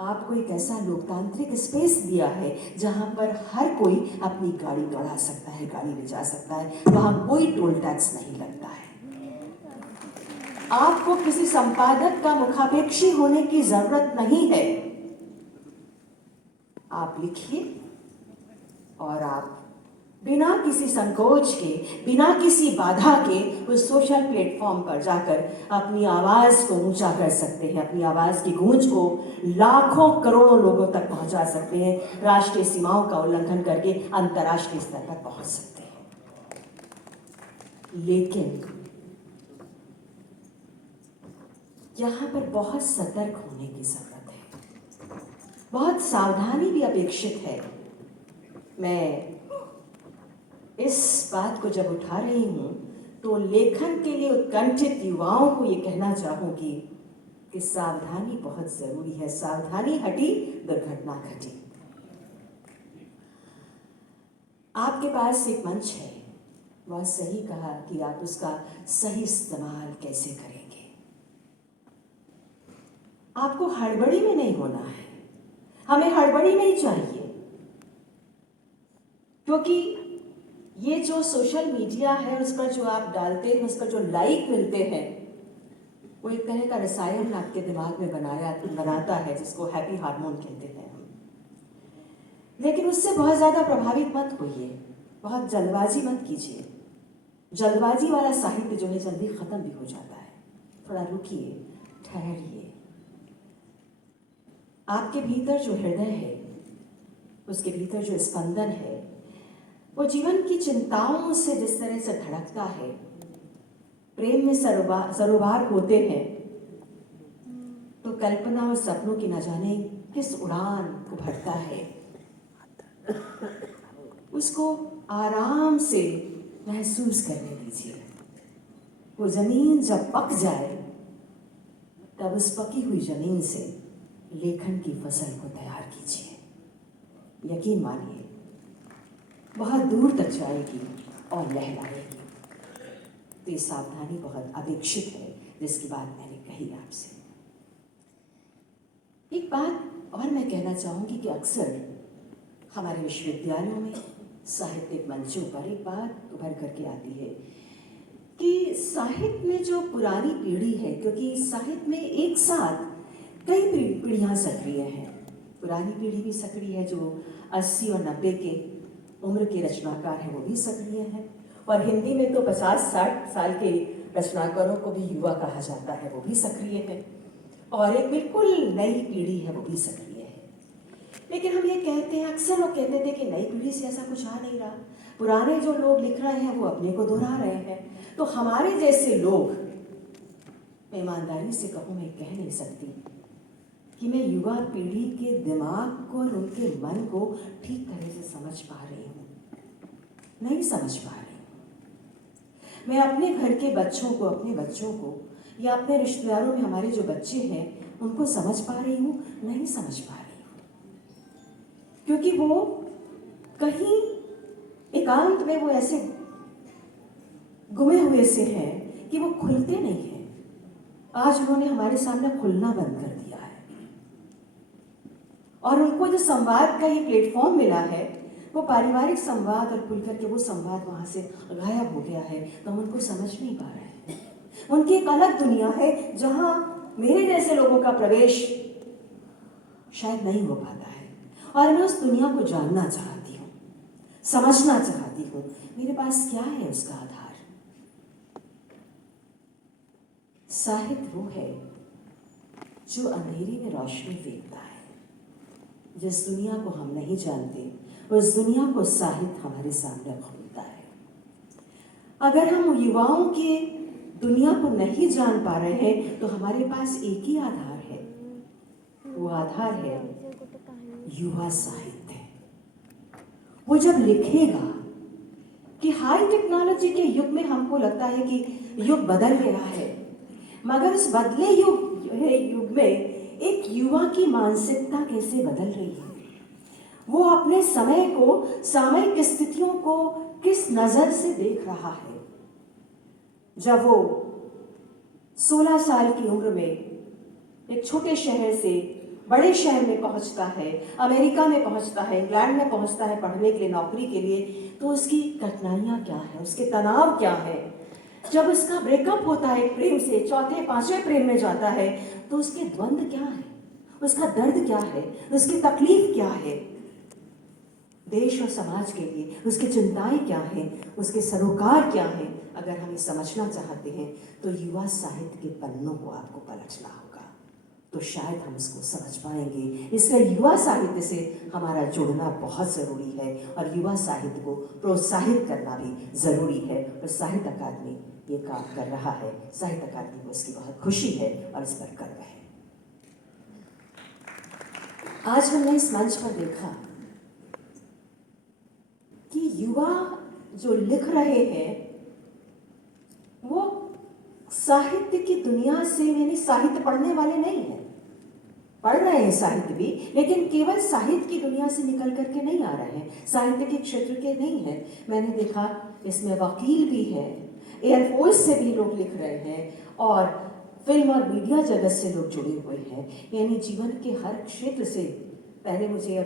आपको एक ऐसा लोकतांत्रिक स्पेस दिया है जहां पर हर कोई अपनी गाड़ी दौड़ा सकता है, गाड़ी ले जा सकता है, वहां कोई टोल टैक्स नहीं लगता है। आपको किसी संपादक का मुखापेक्षी होने की जरूरत नहीं है। आप लिखिए और आप बिना किसी संकोच के, बिना किसी बाधा के उस सोशल प्लेटफॉर्म पर जाकर अपनी आवाज को ऊंचा कर सकते हैं, अपनी आवाज की गूंज को लाखों करोड़ों लोगों तक पहुंचा सकते हैं, राष्ट्रीय सीमाओं का उल्लंघन करके अंतर्राष्ट्रीय स्तर पर पहुंच सकते हैं। लेकिन यहां पर बहुत सतर्क होने की जरूरत है, बहुत सावधानी भी अपेक्षित है। मैं इस बात को जब उठा रही हूं तो लेखन के लिए उत्कंठित युवाओं को ये कहना चाहूंगी कि सावधानी बहुत जरूरी है। सावधानी हटी, दुर्घटना घटी। आपके पास एक मंच है, बहुत सही कहा कि आप उसका सही इस्तेमाल कैसे करेंगे। आपको हड़बड़ी में नहीं होना है, हमें हड़बड़ी नहीं चाहिए, क्योंकि ये जो सोशल मीडिया है उस पर जो आप डालते हैं, उस पर जो लाइक मिलते हैं, वो एक तरह का रसायन आपके दिमाग में बनाता है जिसको हैप्पी हार्मोन कहते हैं हम। लेकिन उससे बहुत ज़्यादा प्रभावित मत होइए, बहुत जल्दबाजी मत कीजिए। जल्दबाजी वाला साहित्य जो है जल्दी ख़त्म भी हो जाता है। थोड़ा रुकिए, ठहरिए। आपके भीतर जो हृदय है, उसके भीतर जो स्पंदन है, वो जीवन की चिंताओं से जिस तरह से धड़कता है, प्रेम में सरोबार होते हैं, तो कल्पना और सपनों की न जाने किस उड़ान उभरता है, उसको आराम से महसूस करने दीजिए। वो जमीन जब पक जाए तब उस पकी हुई जमीन से लेखन की फसल को तैयार कीजिए। यकीन मानिए बहुत दूर तक जाएगी और लहराएगी। तो ये सावधानी बहुत अपेक्षित है जिसकी बात मैंने कही आपसे। एक बात और मैं कहना चाहूँगी कि अक्सर हमारे विश्वविद्यालयों में, साहित्यिक मंचों पर एक बात उभर करके आती है कि साहित्य में जो पुरानी पीढ़ी है, क्योंकि साहित्य में एक साथ कई पीढ़ियाँ सक्रिय हैं। पुरानी पीढ़ी भी सक्रिय है, जो 80 और 90 के उम्र के रचनाकार हैं वो भी सक्रिय हैं, और हिंदी में तो 50-60 साल के रचनाकारों को भी युवा कहा जाता है, वो भी सक्रिय है, और एक बिल्कुल नई पीढ़ी है वो भी सक्रिय है। लेकिन हम ये कहते हैं, अक्सर लोग कहते थे कि नई पीढ़ी से ऐसा कुछ आ नहीं रहा, पुराने जो लोग लिख रहे हैं वो अपने को दोहरा रहे हैं। तो हमारे जैसे लोग, मैं ईमानदारी से कहूँ, मैं कह नहीं सकती कि मैं युवा पीढ़ी के दिमाग को और उनके मन को ठीक तरह से समझ पा रही हूँ, नहीं समझ पा रही हूँ। मैं अपने घर के बच्चों को, अपने बच्चों को, या अपने रिश्तेदारों में हमारे जो बच्चे हैं उनको समझ पा रही हूँ, नहीं समझ पा रही हूँ, क्योंकि वो कहीं एकांत में वो ऐसे गुमे हुए से हैं कि वो खुलते नहीं हैं। आज उन्होंने हमारे सामने खुलना बंद कर दिया है, और उनको जो संवाद का ये प्लेटफॉर्म मिला है, वो पारिवारिक संवाद, और खुल करके वो संवाद वहाँ से गायब हो गया है, तो हम उनको समझ नहीं पा रहे हैं। उनकी एक अलग दुनिया है जहाँ मेरे जैसे लोगों का प्रवेश शायद नहीं हो पाता है, और मैं उस दुनिया को जानना चाहती हूँ, समझना चाहती हूँ। मेरे पास क्या है उसका आधार? साहित्य वो है जो अंधेरे में रोशनी फेंकता है। जिस दुनिया को हम नहीं जानते, उस दुनिया को साहित्य हमारे सामने खोलता है। अगर हम युवाओं के दुनिया को नहीं जान पा रहे हैं तो हमारे पास एक ही आधार है, वो आधार है युवा साहित्य। वो जब लिखेगा कि हाई टेक्नोलॉजी के युग में हमको लगता है कि युग बदल गया है, मगर उस बदले युग में एक युवा की मानसिकता कैसे बदल रही है, वो अपने समय को, सामयिक स्थितियों को किस नजर से देख रहा है। जब वो 16 साल की उम्र में एक छोटे शहर से बड़े शहर में पहुंचता है, अमेरिका में पहुंचता है, इंग्लैंड में पहुंचता है पढ़ने के लिए, नौकरी के लिए, तो उसकी कठिनाइयाँ क्या है, उसके तनाव क्या है। जब उसका ब्रेकअप होता है प्रेम से, चौथे पांचवें प्रेम में जाता है, तो उसके द्वंद्व क्या है, उसका दर्द क्या है, उसकी तकलीफ क्या है, देश और समाज के लिए उसकी चिंताएं क्या हैं, उसके सरोकार क्या हैं। अगर हम ये समझना चाहते हैं तो युवा साहित्य के पन्नों को आपको पलटना होगा, तो शायद हम इसको समझ पाएंगे। इसलिए युवा साहित्य से हमारा जुड़ना बहुत ज़रूरी है और युवा साहित्य को प्रोत्साहित करना भी ज़रूरी है। और साहित्य अकादमी ये काम कर रहा है, साहित्य अकादमी को इसकी बहुत खुशी है और इस पर गर्व है। आज हमने इस मंच पर देखा कि युवा जो लिख रहे हैं वो साहित्य की दुनिया से, यानी साहित्य पढ़ने वाले नहीं हैं, पढ़ रहे हैं साहित्य भी, लेकिन केवल साहित्य की दुनिया से निकल करके नहीं आ रहे हैं, साहित्य के क्षेत्र के नहीं हैं। मैंने देखा इसमें वकील भी हैं, एयरफोर्स से भी लोग लिख रहे हैं और फिल्म और मीडिया जगत से लोग जुड़े हुए हैं, यानी जीवन के हर क्षेत्र से। पहले मुझे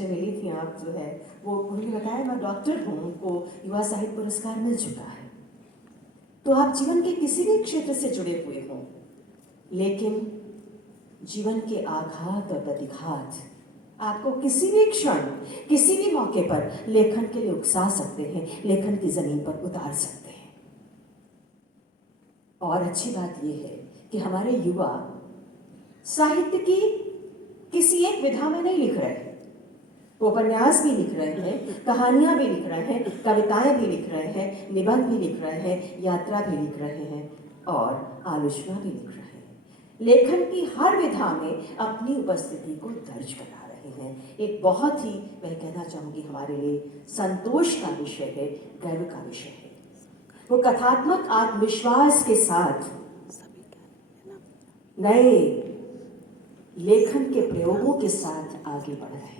मिली थी आप जो है वो, उन्होंने बताया मैं डॉक्टर हूँ, उनको युवा साहित्य पुरस्कार मिल चुका है। तो आप जीवन के किसी भी क्षेत्र से जुड़े हुए हों, लेकिन जीवन के आघात और प्रतिघात आपको किसी भी क्षण, किसी भी मौके पर लेखन के लिए उकसा सकते हैं, लेखन की जमीन पर उतार सकते हैं। और अच्छी बात यह है कि हमारे युवा साहित्य की किसी एक विधा में नहीं लिख रहे हैं, वो उपन्यास भी लिख रहे हैं, कहानियां भी लिख रहे हैं, कविताएं भी लिख रहे हैं, निबंध भी लिख रहे हैं, यात्रा भी लिख रहे हैं और आलोचना भी लिख रहे हैं। लेखन की हर विधा में अपनी उपस्थिति को दर्ज करा रहे हैं। एक बहुत ही, मैं कहना चाहूँगी, हमारे लिए संतोष का विषय है, गर्व का विषय है। वो कथात्मक आत्मविश्वास के साथ नए लेखन के प्रयोगों के साथ आगे बढ़ रहे हैं।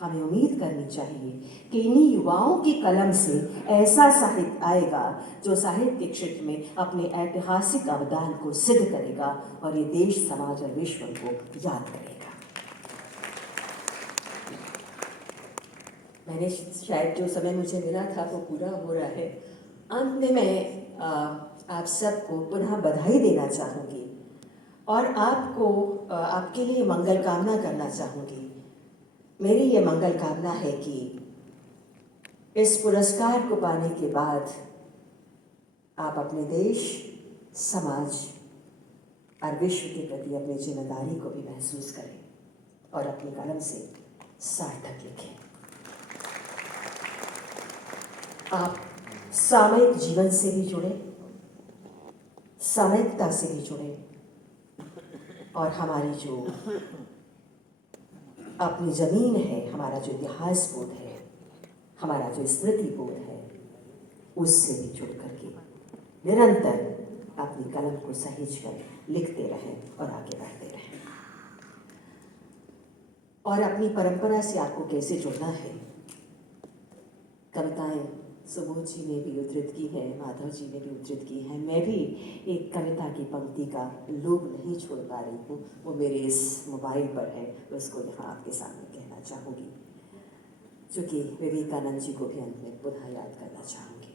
हमें उम्मीद करनी चाहिए कि इन्हीं युवाओं की कलम से ऐसा साहित्य आएगा जो साहित्य के क्षेत्र में अपने ऐतिहासिक अवदान को सिद्ध करेगा और ये देश, समाज और विश्व को याद करेगा। मैंने शायद जो समय मुझे मिला था वो पूरा हो रहा है। अंत में मैं आप सबको पुनः बधाई देना चाहूँगी और आपके लिए मंगल कामना करना चाहूँगी। मेरी ये मंगल कामना है कि इस पुरस्कार को पाने के बाद आप अपने देश, समाज और विश्व के प्रति अपनी जिम्मेदारी को भी महसूस करें और अपनी कलम से सार्थक लिखें। आप सामयिक जीवन से भी जुड़े, सामयिकता से भी जुड़े और हमारी जो अपनी ज़मीन है, हमारा जो इतिहास बोध है, हमारा जो स्मृति बोध है, उससे भी जुड़ करके निरंतर अपनी कलम को सहेज कर लिखते रहें और आगे बढ़ते रहें। और अपनी परंपरा से आपको कैसे जुड़ना है, कविताएं सुबोध जी ने भी उद्धृत की हैं, माधव जी ने भी उद्धृत की हैं। मैं भी एक कविता की पंक्ति का लोभ नहीं छोड़ पा रही हूँ, वो मेरे इस मोबाइल पर है, तो उसको यहाँ आपके सामने कहना चाहूँगी, चूँकि विवेकानंद जी को भी अंत में पुनः याद करना चाहूँगी।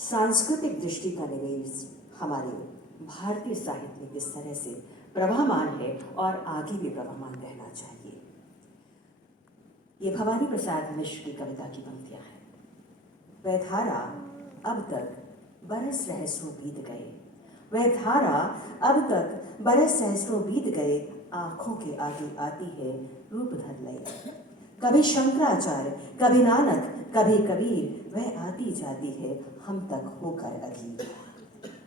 सांस्कृतिक दृष्टि का निवेश हमारे भारतीय साहित्य में किस तरह से प्रवाहमान है और आगे भी प्रवाहमान रहना चाहिए। ये भवानी प्रसाद मिश्र की कविता की पंक्तियां हैं। वह धारा अब तक बरस सहस्रों बीत गए, वह धारा अब तक बरस सहस्रों बीत गए, आंखों के आगे आती है रूप धर लय। कभी शंकराचार्य, कभी नानक, कभी कबीर, वह आती जाती है हम तक होकर अधीर।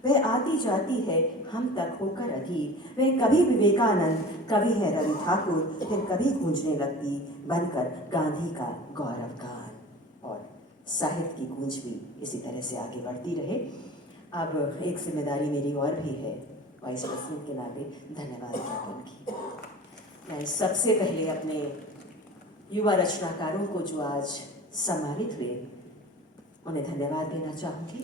वह आती जाती है हम तक होकर अधीर। वह कभी विवेकानंद, कभी है रवि ठाकुर, फिर कभी गूंजने लगती बनकर गांधी का गौरव गान। और साहित्य की गूंज भी इसी तरह से आगे बढ़ती रहे। अब एक जिम्मेदारी मेरी और भी है, वाइस प्रेसिडेंट के नाते धन्यवाद ज्ञापन की। मैं सबसे पहले अपने युवा रचनाकारों को जो आज सम्मानित हुए, उन्हें धन्यवाद देना चाहूँगी।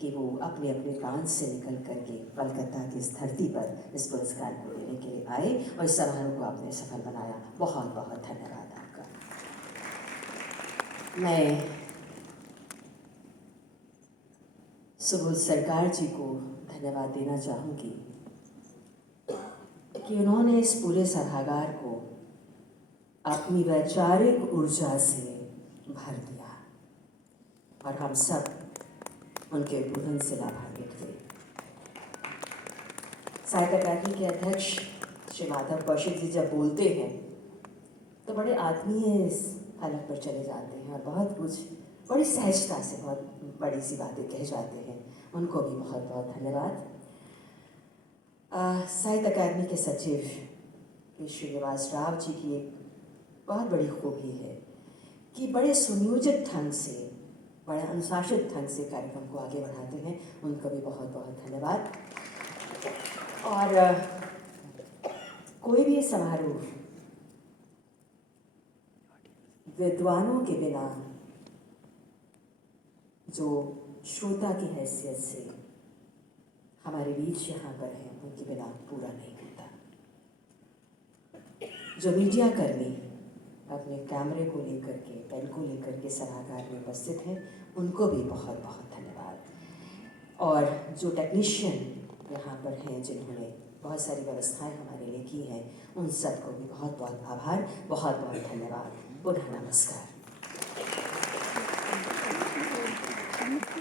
कि वो अपने अपने प्रांत से निकल करके कलकत्ता की इस धरती पर इस पुरस्कार को लेने के लिए आए और इस समारोह को आपने सफल बनाया। बहुत बहुत धन्यवाद आपका। मैं सुबोध सरकार जी को धन्यवाद देना चाहूँगी कि उन्होंने इस पूरे सभागार को अपनी वैचारिक ऊर्जा से भर दिया और हम सब उनके बुलंद से लाभान्वित हुए। साहित्य अकादमी के अध्यक्ष श्री माधव कौशिक जी जब बोलते हैं तो बड़े आत्मीय हालत पर चले जाते हैं और बहुत कुछ बड़ी सहजता से बहुत बड़ी सी बातें कह जाते हैं। उनको भी बहुत बहुत धन्यवाद। साहित्य अकादमी के सचिव श्रीनिवास राव जी की एक बहुत बड़ी खूबी है कि बड़े सुनियोजित ढंग से, बड़े अनुशासित ढंग से कार्यक्रम को आगे बढ़ाते हैं। उनको भी बहुत बहुत धन्यवाद। और कोई भी समारोह विद्वानों के बिना, जो श्रोता की हैसियत से हमारे बीच यहाँ पर हैं, उनके बिना पूरा नहीं होता। जो मीडिया कर्मी अपने कैमरे को लेकर के, पेन को लेकर के सभागार में उपस्थित हैं, उनको भी बहुत बहुत धन्यवाद। और जो टेक्नीशियन यहाँ पर हैं, जिन्होंने बहुत सारी व्यवस्थाएं हमारे लिए की हैं, उन सबको भी बहुत बहुत आभार, बहुत बहुत धन्यवाद। पुनः नमस्कार।